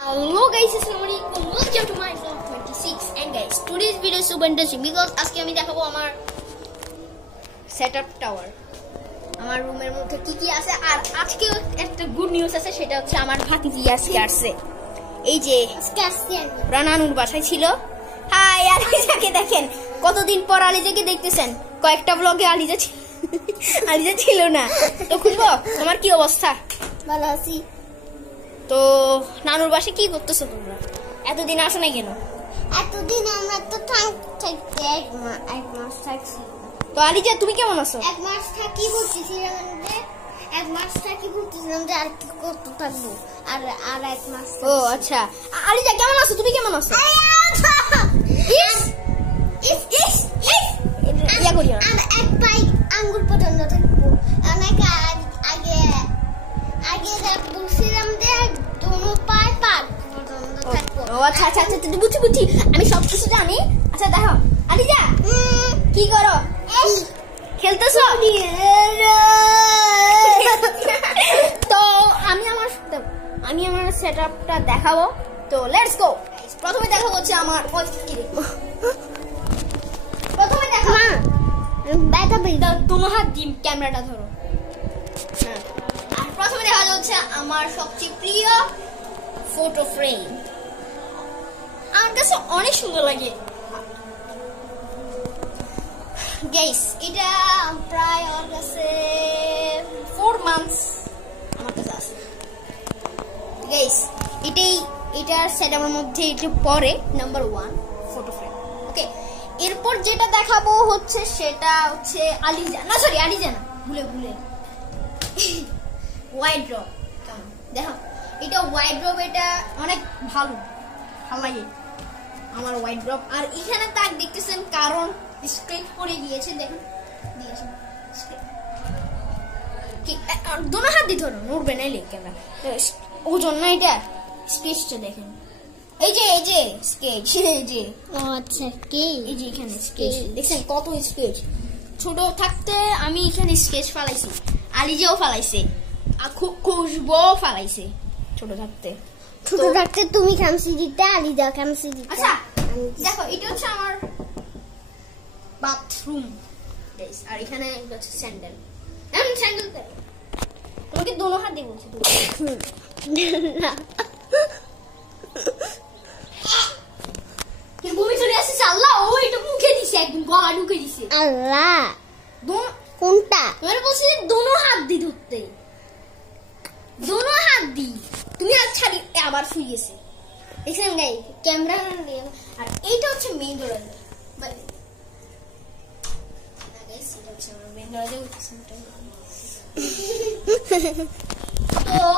Hello guys, assalamualaikum. Welcome to my vlog 26. And guys, today's video is super interesting because আজকে আমি দেখাবো আমার setup tower. আমার রুমের মধ্যে কি আছে আর আজকে একটা গুড নিউজ আছে, সেটা হচ্ছে আমার ভাতিজি আজকে আসছে। এই যে আজকে আসছে রানানুর বাসায় ছিল। হাই আলিজাকে দেখেন, কতদিন পর আলিজাকে দেখতেছেন। কয়েকটা ব্লগে আলিজা ছিল না। তো খুঁজবো তোমার কি অবস্থা? ভালো আছি। তো নানুর বাসায় কি করতেছো তোমরা? এতদিন আসো না কেন? এতদিন আমরা তো থাকতে এক মাস থাকছি। তো আলিজা তুমি কেমন আছো? এক মাস থাকি বলতেছিলাম যে আর কি করতে থাকবো, আর এক মাস। ও আচ্ছা, আলিজা কেমন আছো? তুমি কেমন আছো? আর এক পাই আঙ্গুর পর্যন্ত থাকবো। অনেক আগে বলছিলাম যে দোনো পায় পাক পর্যন্ত থাকবো। ও আচ্ছা আচ্ছা আচ্ছা, বুঝছি, আমি সবকিছু জানি। আচ্ছা দেখো আলিজা, কি করো? খেলতেছো? তো আমি আমার সেটআপটা দেখাবো। তো লেটস গো। প্রথমে দেখাবো হচ্ছে আমার প্রথমে দেখো তোমার হাত দিয়ে ক্যামেরাটা ধরো। আর প্রথমে দেখা যাচ্ছে আমার সবচেয়ে প্রিয় ফটো ফ্রেম। আমার কাছে অনেক সুন্দর লাগে গাইস। এটা প্রায় আমার কাছে 4 মান্থস আমার কাছে আছে গাইস। এটার সেটআপের মধ্যে এটা পরে নাম্বার 1 ফটো ফ্রেম। ওকে, এরপর যেটা দেখাবো হচ্ছে সেটা হচ্ছে আলিজা না, ভুলে ওয়াইড ড্রপ। দেখো এটা ওয়াইড ড্রপ, এটা অনেক ভালো লাগে আমার ওয়াইড ড্রপ। আর এখানে তাক দেখতেছেন কারণ স্ক্র্যাচ পড়ে গিয়েছে, দেখুন দোনো হাত দিয়ে ধরো, নড়বে না ক্যামেরা ও জন্য। এটা স্কেচটা দেখেন, এই যে স্কেচ, এই যে আচ্ছা কি এই যে এখানে স্কেচ দেখছেন, কত স্কেচ। ছোট থাকতে আমি এখানে স্কেচ ফালাইছি, আলিজাও ফালাইছে, খুশবো ফালাইছে ছোট থাকতে। তুমি খামসি দিতে, আলিজা খামসি দিতে। আচ্ছা দেখো, এটা হচ্ছে আমার বাথরুম আর এখানে হচ্ছে স্যান্ডেল। স্যান্ডেল তোমাকে দোনো হাত দিয়ে বলছি। বমি চলে আসছে। আল্লাহ, ও এটা মুখে দিছে, একদম গলা ঢুকে দিছে। আল্লাহ, কোনটা? এবার বলছি দোনো হাত দিয়ে ধরতে, দোনো হাত দি। তুমি হাত ছাড়ি আবার শুয়ে গেছে, দেখছেন গাই ক্যামেরা। আর এইটা হচ্ছে মেইন দরজা। তো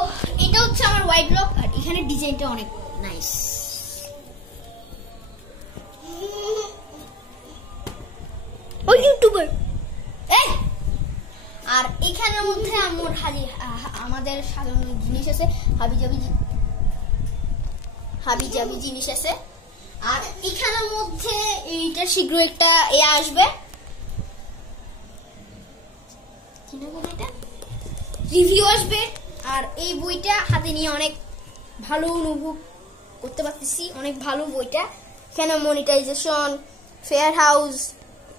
এটা হচ্ছে আমার ওয়াইড ড্রপ। আর এখানে ডিজাইনটা অনেক নাইস। ও ইউটিউবার। আর এখানের মধ্যে আমাদের সাধারণ জিনিস আছে, হাবি জাবি জিনিস আছে। আর এখানের মধ্যে এইটা শীঘ্র একটা আসবে, রিভিউ আসবে। আর এই বইটা হাতে নিয়ে অনেক ভালো অনুভব করতে পারতেছি, অনেক ভালো বইটা। এখানে monetization, fair use,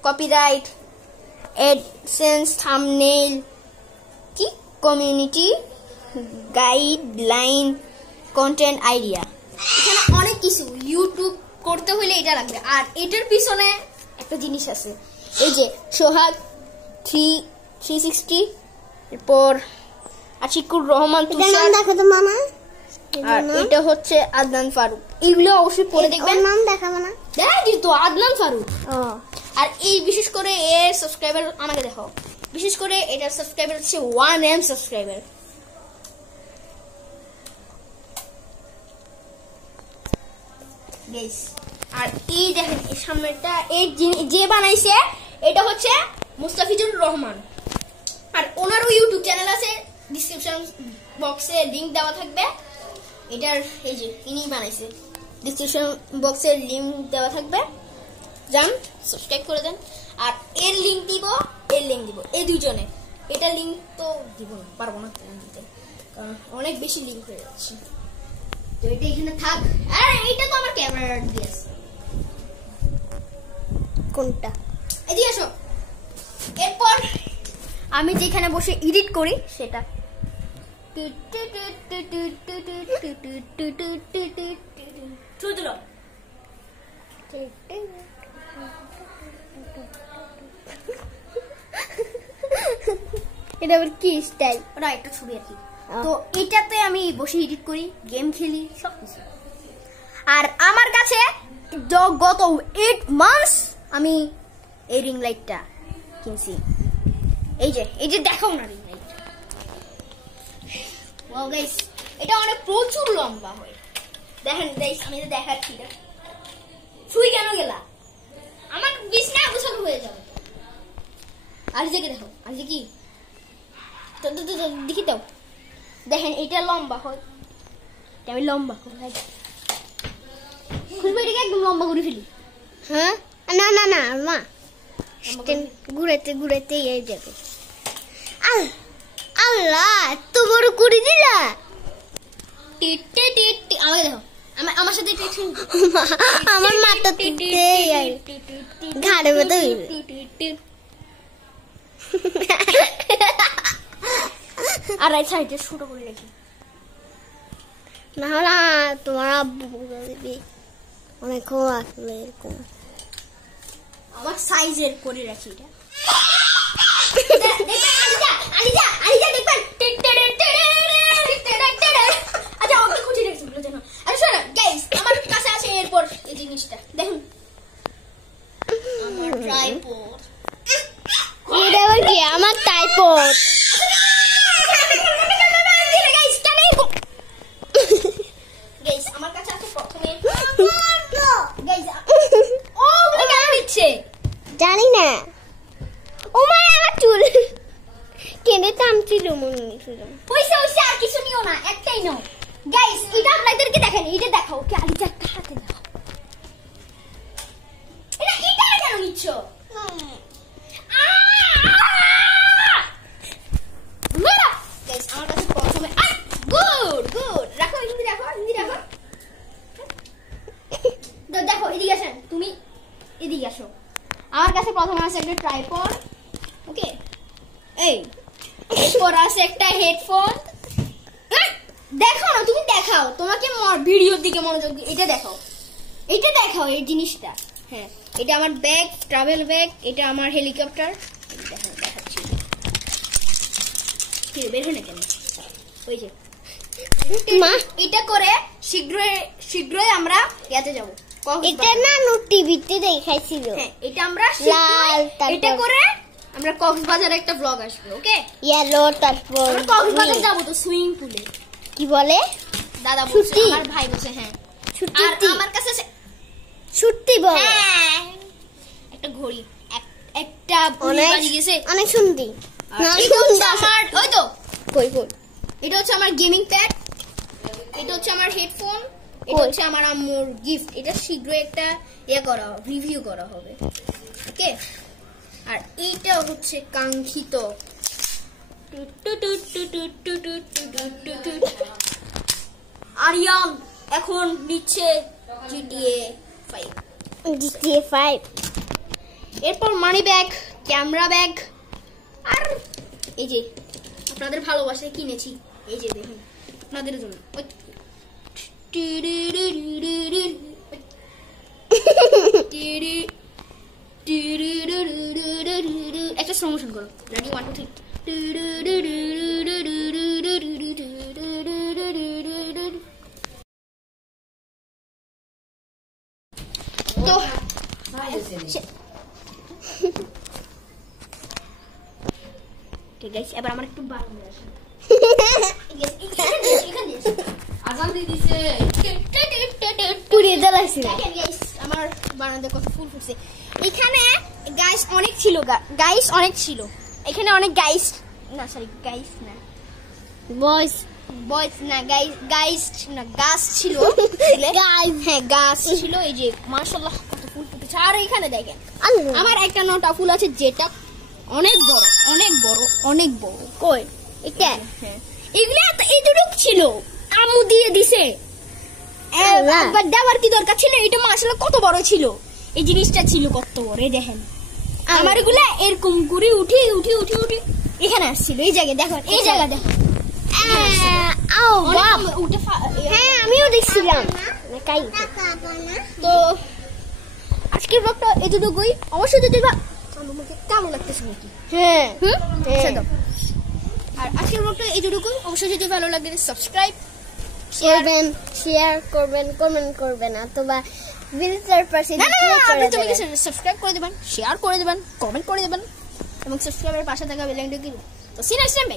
copyright, AdSense, thumbnail, কি কমিউনিটি গাইডলাইন, কন্টেন্ট আইডিয়া, এখানে অনেক কিছু। ইউটিউব করতে হলে এটা লাগবে। আর এটার পিছনে একটা জিনিস আছে, এই যে সোহাগ 360, এরপর আশিকুর রহমান তুষার, আর এটা হচ্ছে আদনান ফারুক। এগুলো অবশ্যই পড়ে দেখবেন। নাম দেখাবো না, দেখি তো আদনান ফারুক। আর এই বিশেষ করে এর সাবস্ক্রাইবার আমাকে দেখো, বিশেষ করে এটার সাবস্ক্রাইবার হচ্ছে 1M সাবস্ক্রাইবার। আর এই দেখেন এই সামনেটা, এই যে বানাইছে এটা হচ্ছে মুস্তাফিজুর রহমান। আর ওনারও ইউটিউব চ্যানেল আছে, ডিসক্রিপশন বক্সে লিংক দেওয়া থাকবে। এটার এই যে ইনি বানাইছে, ডিসক্রিপশন বক্সে লিংক দেওয়া থাকবে, যান সাবস্ক্রাইব করে দেন। আর এর লিংক দিব, এই দুজনে। এটা লিংক তো দিব না, পারবো না দিতে, কারণ অনেক বেশি লিংক হয়ে যাচ্ছে। তো এটা এখানে থাক। আর এটা তো আমার ক্যামেরার দিয়ে আছে। কোনটা? এদিকে আসো। এরপর আমি যেখানে বসে এডিট করি সেটা এটা আবার কি স্টাইল? ওটা একটা ছবি আর কি। তো এটাতে আমি বসে এডিট করি, গেম খেলি, সবকিছু। আর আমার কাছে গত 8 মাস আমি এই রিং লাইটটা কিনছি। এই যে দেখাও না রিং লাইট। ওয়াও গাইস, এটা অনেক প্রচুর লম্বা হয়। দেখেন গাইস, আমি তো দেখাচ্ছি না। শুই কেন গেলা? আমার বিছনা গোছানো হয়ে যাবে। আর যে দেখো, আর যে কি তো দেখি দাও। দেখেন এটা লম্বা হয়, এটা আমি লম্বা করি। খুলবে এটাকে একদম লম্বা করে ফেলি। হ্যাঁ, না না না মা, ঘুরাতে ঘুরাতে এই যাবে। আল্লাহ, তো বড় করে দিলা। আমাকে দেখো, আমার সাথে আমার মাথা ঘাড়ে ব্যথা হইবে। আর রাইট সাইডে ছোট করে রাখি, না হলে তোমার আব্বু দিবি অনেক আসলে এরকম। আমার সাইজের করে রাখি এটা। আচ্ছা, ওকে খুঁজে রাখছি জানো। আর শোনো গাইস, আমার কাছে আছে এরপর এই জিনিসটা দেখুন, আমার ট্রাইপড। এটা আবার কি? আমার ট্রাইপড। গাইস, আমার কাছে আছে প্রথমে গাইস, ও ওটা কেন দিচ্ছে জানি না। ও মা, আমার চুল কেনে টানছিল মনে হচ্ছিল। হইছে হইছে, আর কিছু নিও না, একটাই নাও। গাইস, এটা আপনাদেরকে দেখেন, এটা দেখাও কি আলিজা একটা হাতে দাও। এটা কেন নিচ্ছ? গাইস, আমার কাছে প্রথমে গুড রাখো, হিন্দি রাখো। দেখো এদিকে আসেন, তুমি এদিকে আসো। আমার কাছে প্রথমে আছে একটা ট্রাইপড, ওকে। এরপর আছে একটা হেডফোন। দেখো না, তুমি দেখাও, তোমাকে ভিডিওর দিকে মনোযোগ দিয়ে এটা দেখাও এই জিনিসটা। হ্যাঁ, এটা আমার ব্যাগ, ট্রাভেল ব্যাগ। এটা আমার হেলিকপ্টার। দেখাচ্ছি, বের হয় না কেন? ওই যে মা, এটা করে শীঘ্রই আমরা ইয়াতে যাব। এটা না টিভিতে দেখাইছিল। হ্যাঁ, এটা আমরা লাল, এটা করে আমরা কক্সবাজারে একটা ব্লগ আসবে, ওকে। ইয়েলো, তারপর আমরা কক্সবাজার যাব তো সুইমিং পুলে। কি বলে দাদা বলছে, আমার ভাই বলছে। হ্যাঁ, আর আমার কাছে ছুটি বল। হ্যাঁ, একটা ঘড়ি, একটা বাজি গেছে, অনেক সুন্দর। এটা হচ্ছে আমার, ওই তো কই এটা হচ্ছে আমার গেমিং প্যাড। এটা হচ্ছে আমার হেডফোন। এটা হচ্ছে আমার আম্মুর গিফট। এটা শীঘ্রই একটা রিভিউ করা হবে, ওকে। আর এইটা হচ্ছে কাঙ্ক্ষিত আরিয়ান এখন নিচ্ছে GTA 5। এরপর মানি ব্যাগ, ক্যামেরা ব্যাগ, আর এই যে আপনাদের ভালোবাসায় কিনেছি, এই যে দেখুন আপনাদের জন্য একটা স্লো মোশন করো। রেডি, 1 2 3। তো ঠিক আছে, এবার আমার একটু বারান্দা আসে। আজান দিয়ে দিছে, পুড়িয়ে জ্বালাইছি। দেখেন গাইস, আমার বারান্দায় কত ফুল ফুটছে। এখানে গাইস অনেক ছিল, এখানে অনেক গাইস না, সরি গাইস না, বয়স না, গাইস না, গাছ ছিল। হ্যাঁ, গাছ ছিল। এই যে মাশাআল্লাহ কত ফুল ফুটেছে। আর এখানে দেখেন আমার একটা নটা ফুল আছে, যেটা অনেক বড়। কই এটা? হ্যাঁ, এগুলা তো এইটুকু ছিল, আম্মু দিয়ে দিছে। আবার দেওয়ার কি দরকার ছিল? এটা মাশাআল্লাহ কত বড় ছিল, এই জিনিসটা ছিল কত বড়। এই দেখেন আমার এগুলা এরকম করে উঠি উঠি উঠি উঠি এখানে আসছিল, এই জায়গায় দেখেন, এই জায়গা দেখেন। উঠে হ্যাঁ আমিও দেখছিলাম। তো আজকের ব্লগটা এতটুকুই। অবশ্যই যদি আমাকে কেমন লাগতেছে নাকি? হ্যাঁ আর আজকের ব্লগটা এতটুকুই। অবশ্যই যদি ভালো লাগে সাবস্ক্রাইব করবেন, শেয়ার করবেন, কমেন্ট করবেন, অথবা ভিডিওটার পাশে সাবস্ক্রাইব করে দেবেন, শেয়ার করে দেবেন, কমেন্ট করে দেবেন এবং সাবস্ক্রাইবের পাশে থাকা বেল আইকনটা ক্লিক করুন। তো সি নেক্সট টাইম।